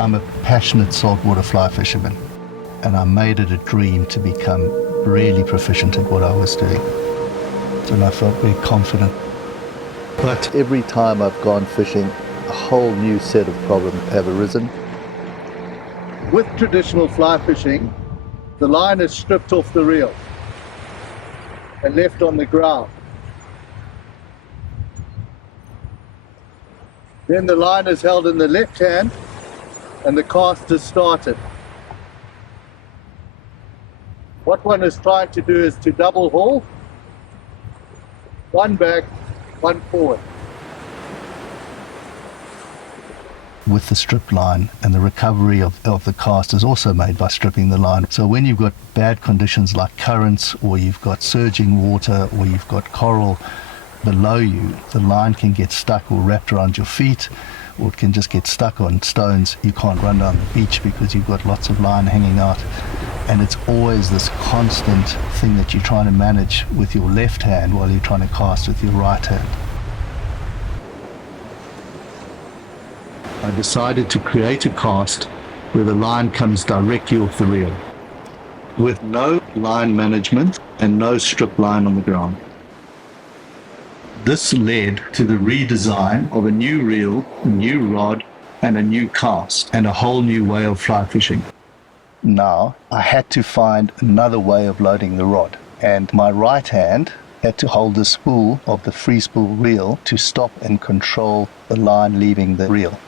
I'm a passionate saltwater fly fisherman, and I made it a dream to become really proficient at what I was doing. And I felt very confident. But every time I've gone fishing, a whole new set of problems have arisen. With traditional fly fishing, the line is stripped off the reel and left on the ground. Then the line is held in the left hand and the cast is started. What one is trying to do is to double haul, one back, one forward. With the strip line, and the recovery of the cast is also made by stripping the line. So when you've got bad conditions like currents, or you've got surging water, or you've got coral below you, the line can get stuck or wrapped around your feet, or it can just get stuck on stones. You can't run down the beach because you've got lots of line hanging out. And it's always this constant thing that you're trying to manage with your left hand while you're trying to cast with your right hand. I decided to create a cast where the line comes directly off the reel, with no line management and no strip line on the ground. This led to the redesign of a new reel, a new rod, and a new cast, and a whole new way of fly fishing. Now, I had to find another way of loading the rod, and my right hand had to hold the spool of the free spool reel to stop and control the line leaving the reel.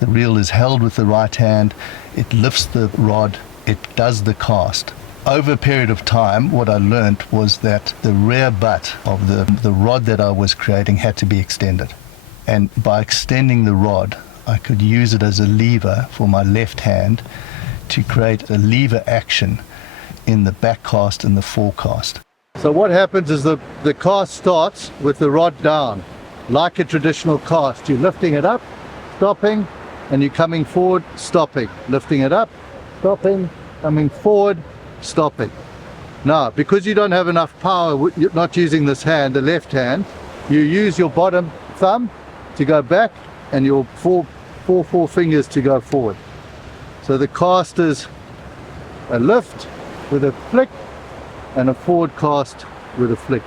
The reel is held with the right hand, it lifts the rod, it does the cast. Over a period of time, what I learned was that the rear butt of the rod that I was creating had to be extended. And by extending the rod, I could use it as a lever for my left hand to create a lever action in the back cast and the forecast. So what happens is the cast starts with the rod down, like a traditional cast. You're lifting it up, stopping, and you're coming forward, stopping, lifting it up, stopping, coming forward, stopping. Now, because you don't have enough power, you're not using this hand, the left hand, you use your bottom thumb to go back and your four fingers to go forward. So the cast is a lift with a flick and a forward cast with a flick.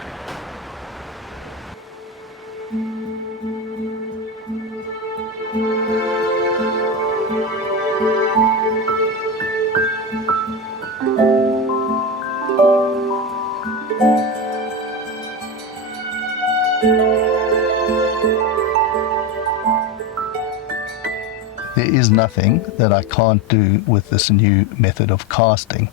There is nothing that I can't do with this new method of casting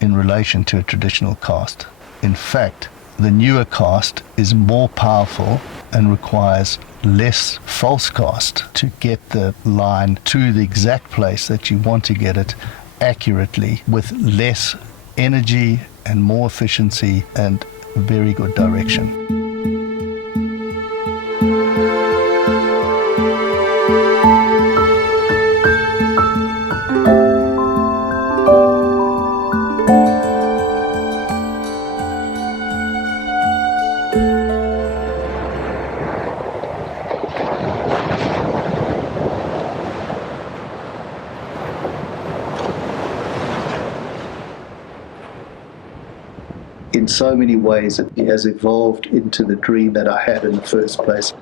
in relation to a traditional cast. In fact, the newer cast is more powerful and requires less false cast to get the line to the exact place that you want to get it accurately, with less energy and more efficiency and very good direction. In so many ways, it has evolved into the dream that I had in the first place.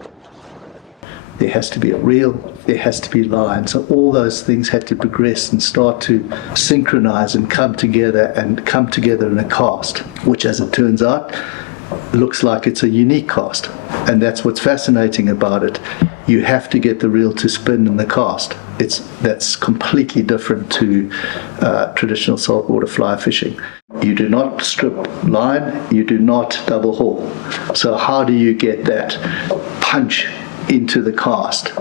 There has to be a reel, there has to be line. So all those things had to progress and start to synchronize and come together in a cast, which, as it turns out, looks like it's a unique cast. And that's what's fascinating about it. You have to get the reel to spin in the cast. That's completely different to traditional saltwater fly fishing. You do not strip line, you do not double haul. So how do you get that punch into the cast?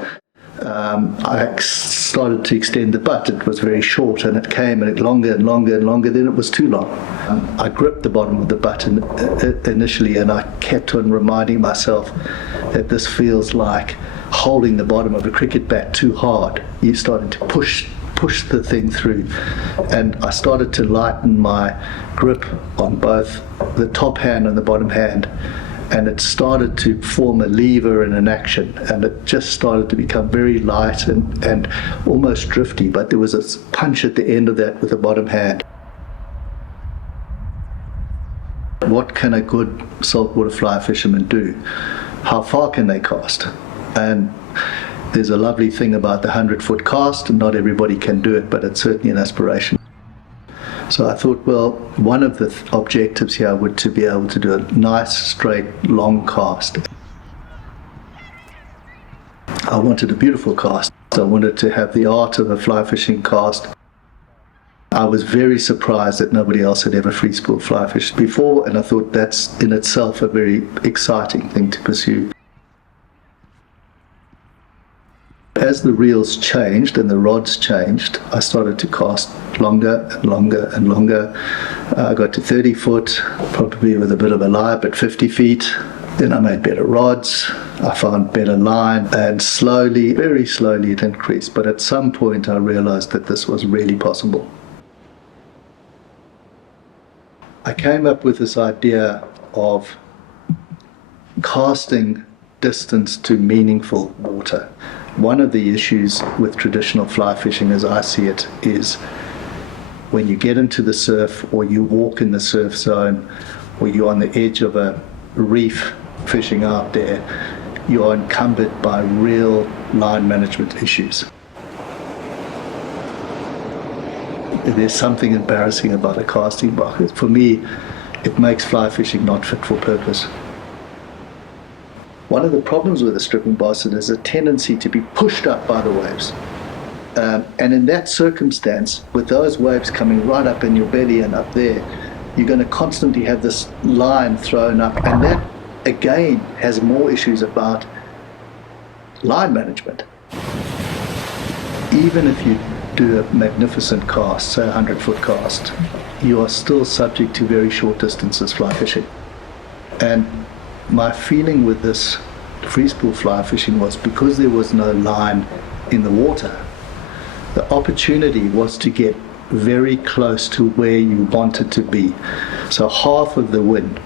I started to extend the butt. It was very short and it came longer and longer and longer, then it was too long. I gripped the bottom of the butt initially, and I kept on reminding myself that this feels like holding the bottom of a cricket bat too hard. You're starting to push the thing through, and I started to lighten my grip on both the top hand and the bottom hand, and it started to form a lever and an action, and it just started to become very light and almost drifty, but there was a punch at the end of that with the bottom hand. What can a good saltwater fly fisherman do? How far can they cast? And there's a lovely thing about the 100-foot cast, and not everybody can do it, but it's certainly an aspiration. So I thought, well, one of the objectives here would to be able to do a nice, straight, long cast. I wanted a beautiful cast. I wanted to have the art of a fly fishing cast. I was very surprised that nobody else had ever free spool fly fished before, and I thought that's in itself a very exciting thing to pursue. As the reels changed and the rods changed, I started to cast longer and longer and longer. I got to 30 foot, probably with a bit of a lie, but 50 feet. Then I made better rods, I found better line, and slowly, very slowly it increased. But at some point I realized that this was really possible. I came up with this idea of casting distance to meaningful water. One of the issues with traditional fly fishing, as I see it, is when you get into the surf, or you walk in the surf zone, or you're on the edge of a reef fishing out there, you are encumbered by real line management issues. There's something embarrassing about a casting box. For me, it makes fly fishing not fit for purpose. One of the problems with a stripping basket is a tendency to be pushed up by the waves. And in that circumstance, with those waves coming right up in your belly and up there, you're going to constantly have this line thrown up. And that, again, has more issues about line management. Even if you do a magnificent cast, say a 100-foot cast, you are still subject to very short distances fly fishing. And my feeling with this free spool fly fishing was, because there was no line in the water, the opportunity was to get very close to where you wanted to be. So half of the win,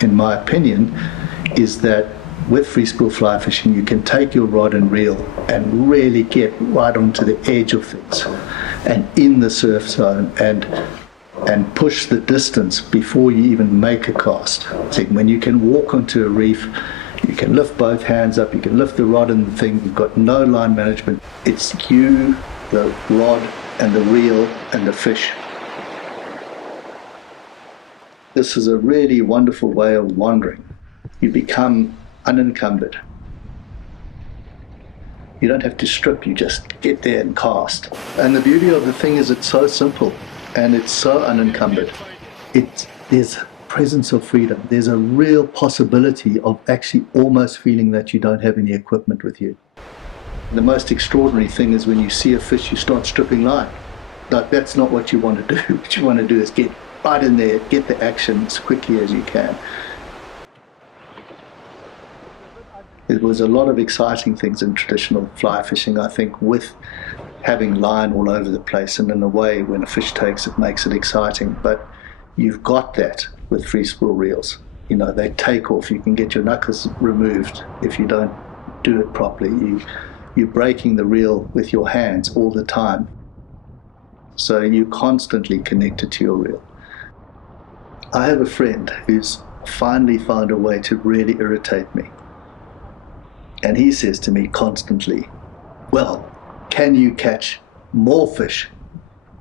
in my opinion, is that with free spool fly fishing, you can take your rod and reel and really get right onto the edge of things and in the surf zone and push the distance before you even make a cast. So when you can walk onto a reef, you can lift both hands up, you can lift the rod and the thing, you've got no line management. It's you, the rod and the reel and the fish. This is a really wonderful way of wandering. You become unencumbered. You don't have to strip, you just get there and cast. And the beauty of the thing is it's so simple and it's so unencumbered. There's presence of freedom. There's a real possibility of actually almost feeling that you don't have any equipment with you. The most extraordinary thing is when you see a fish, you start stripping line. Like, that's not what you want to do. What you want to do is get right in there, get the action as quickly as you can. There was a lot of exciting things in traditional fly fishing, I think, with having line all over the place, and in a way, when a fish takes, it makes it exciting. But you've got that with free spool reels. You know, they take off. You can get your knuckles removed if you don't do it properly. You're breaking the reel with your hands all the time. So you're constantly connected to your reel. I have a friend who's finally found a way to really irritate me. And he says to me constantly, well, can you catch more fish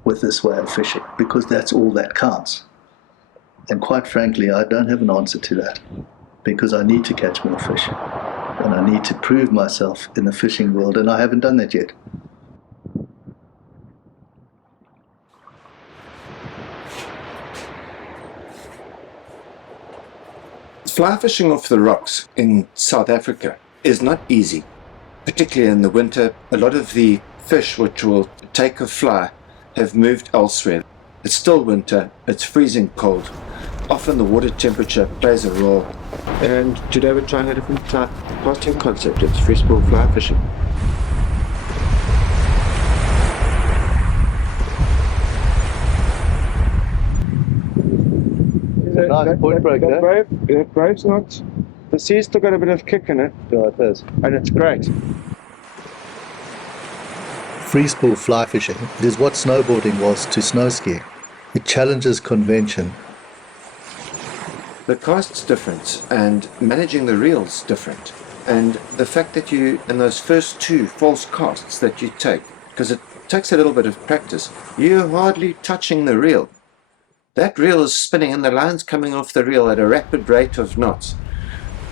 with this way of fishing? Because that's all that counts. And quite frankly, I don't have an answer to that, because I need to catch more fish. And I need to prove myself in the fishing world, and I haven't done that yet. Fly fishing off the rocks in South Africa is not easy, particularly in the winter. A lot of the fish which will take a fly have moved elsewhere. It's still winter, it's freezing cold. Often the water temperature plays a role. And today we're trying a different casting concept. It's free spool fly fishing. Nice point break there. That wave's not The sea's still got a bit of kick in it. Yeah, it does. And it's great. Free spool fly fishing is what snowboarding was to snow skiing. It challenges convention. The cast's different, and managing the reel's different. And the fact that you, in those first two false casts that you take, because it takes a little bit of practice, you're hardly touching the reel. That reel is spinning and the line's coming off the reel at a rapid rate of knots,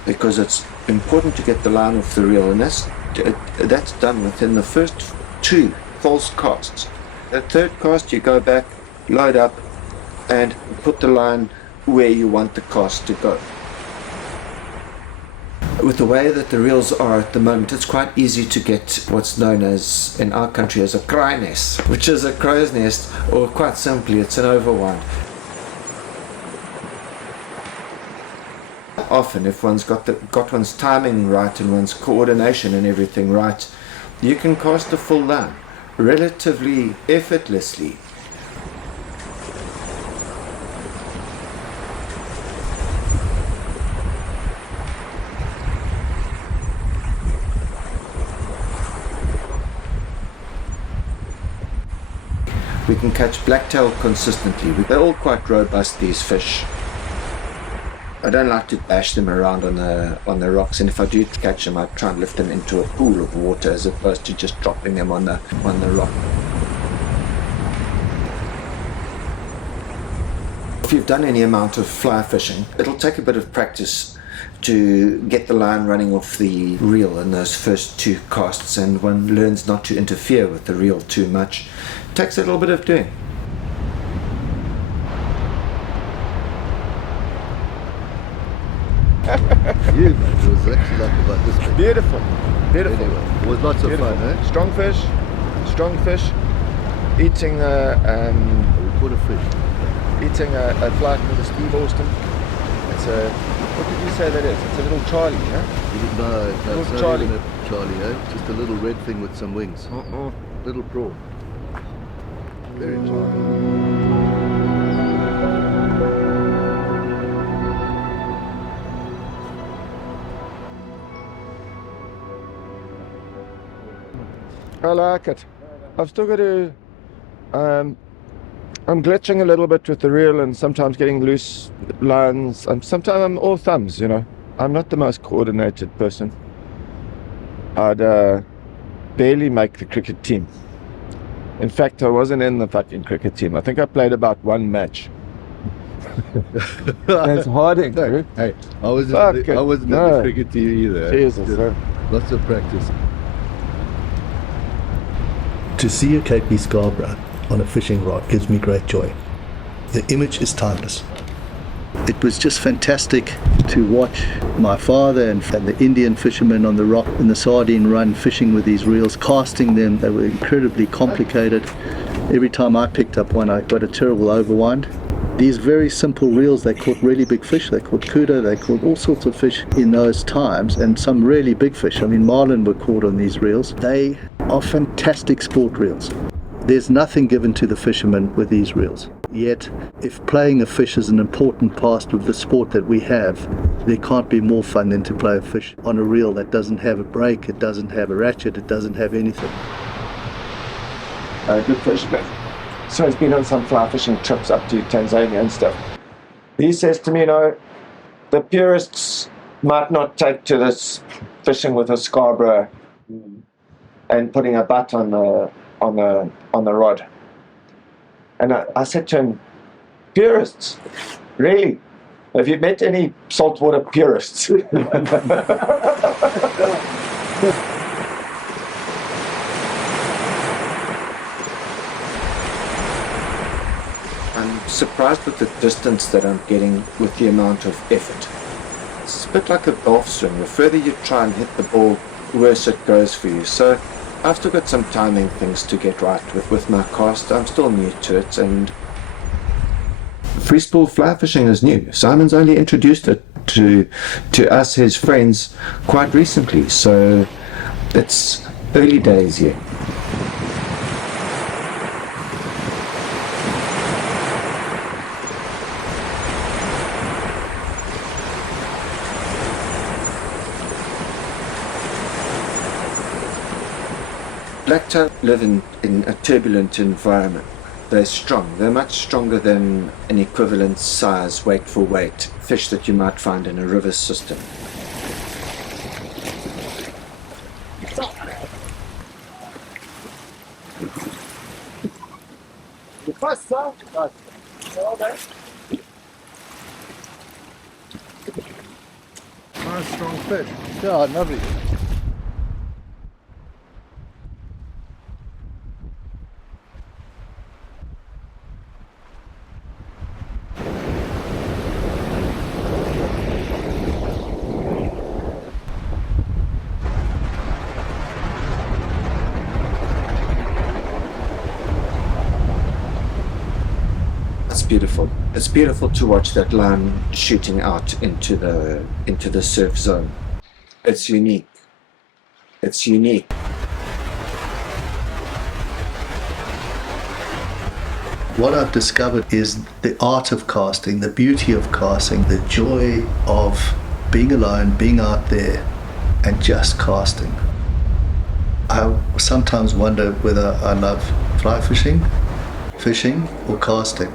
because it's important to get the line off the reel, and that's done within the first two false casts. The third cast, you go back, load up, and put the line where you want the cast to go. With the way that the reels are at the moment, it's quite easy to get what's known as, in our country, as a cry nest, which is a crow's nest, or quite simply, it's an overwind. Often, if one's got one's timing right and one's coordination and everything right, you can cast a full line relatively effortlessly. We can catch blacktail consistently. They're all quite robust, these fish. I don't like to bash them around on the rocks, and if I do catch them, I try and lift them into a pool of water as opposed to just dropping them on the rock. If you've done any amount of fly fishing, it'll take a bit of practice to get the line running off the reel in those first two casts, and one learns not to interfere with the reel too much. It takes a little bit of doing. You, mate, it was actually like about this big. Beautiful. Beautiful. Anyway, it was lots of fun, eh? Strong fish. Eating We caught a fish. a flight with a Steve Austin. It's a, what did you say that is? It's a little Charlie, huh? No, Little it's not Charlie. even a Charlie, eh? Just a little red thing with some wings. Little prawn. Very charming. I like it. I've still got to, I'm glitching a little bit with the reel and sometimes getting loose lines. Sometimes I'm all thumbs, you know. I'm not the most coordinated person. I'd barely make the cricket team. In fact, I wasn't in the fucking cricket team. I think I played about one match. That's Harding, dude. Hey, I wasn't in the cricket team either. Jesus, Just no. lots of practice. To see a KP Scarborough on a fishing rod gives me great joy. The image is timeless. It was just fantastic to watch my father and the Indian fishermen on the rock in the sardine run fishing with these reels, casting them. They were incredibly complicated. Every time I picked up one, I got a terrible overwind. These very simple reels, they caught really big fish. They caught kudu, they caught all sorts of fish in those times, and some really big fish. I mean, marlin were caught on these reels. They are fantastic sport reels. There's nothing given to the fishermen with these reels. Yet, if playing a fish is an important part of the sport that we have, there can't be more fun than to play a fish on a reel that doesn't have a break, it doesn't have a ratchet, it doesn't have anything. Good fisherman. So he's been on some fly fishing trips up to Tanzania and stuff. He says to me, you know, the purists might not take to this fishing with a Scarborough and putting a butt on the rod. And I said to him, purists? Really? Have you met any saltwater purists? I'm surprised with the distance that I'm getting with the amount of effort. It's a bit like a golf swing. The further you try and hit the ball, the worse it goes for you. So I've still got some timing things to get right with my cast. I'm still new to it, and free spool fly fishing is new. Simon's only introduced it to us, his friends, quite recently, so it's early days yet. Blacktail live in a turbulent environment. They're strong. They're much stronger than an equivalent size, weight for weight, fish that you might find in a river system. Nice strong fish. Yeah, lovely. It's beautiful. It's beautiful to watch that line shooting out into the surf zone. It's unique. It's unique. What I've discovered is the art of casting, the beauty of casting, the joy of being alone, being out there and just casting. I sometimes wonder whether I love fly fishing or casting.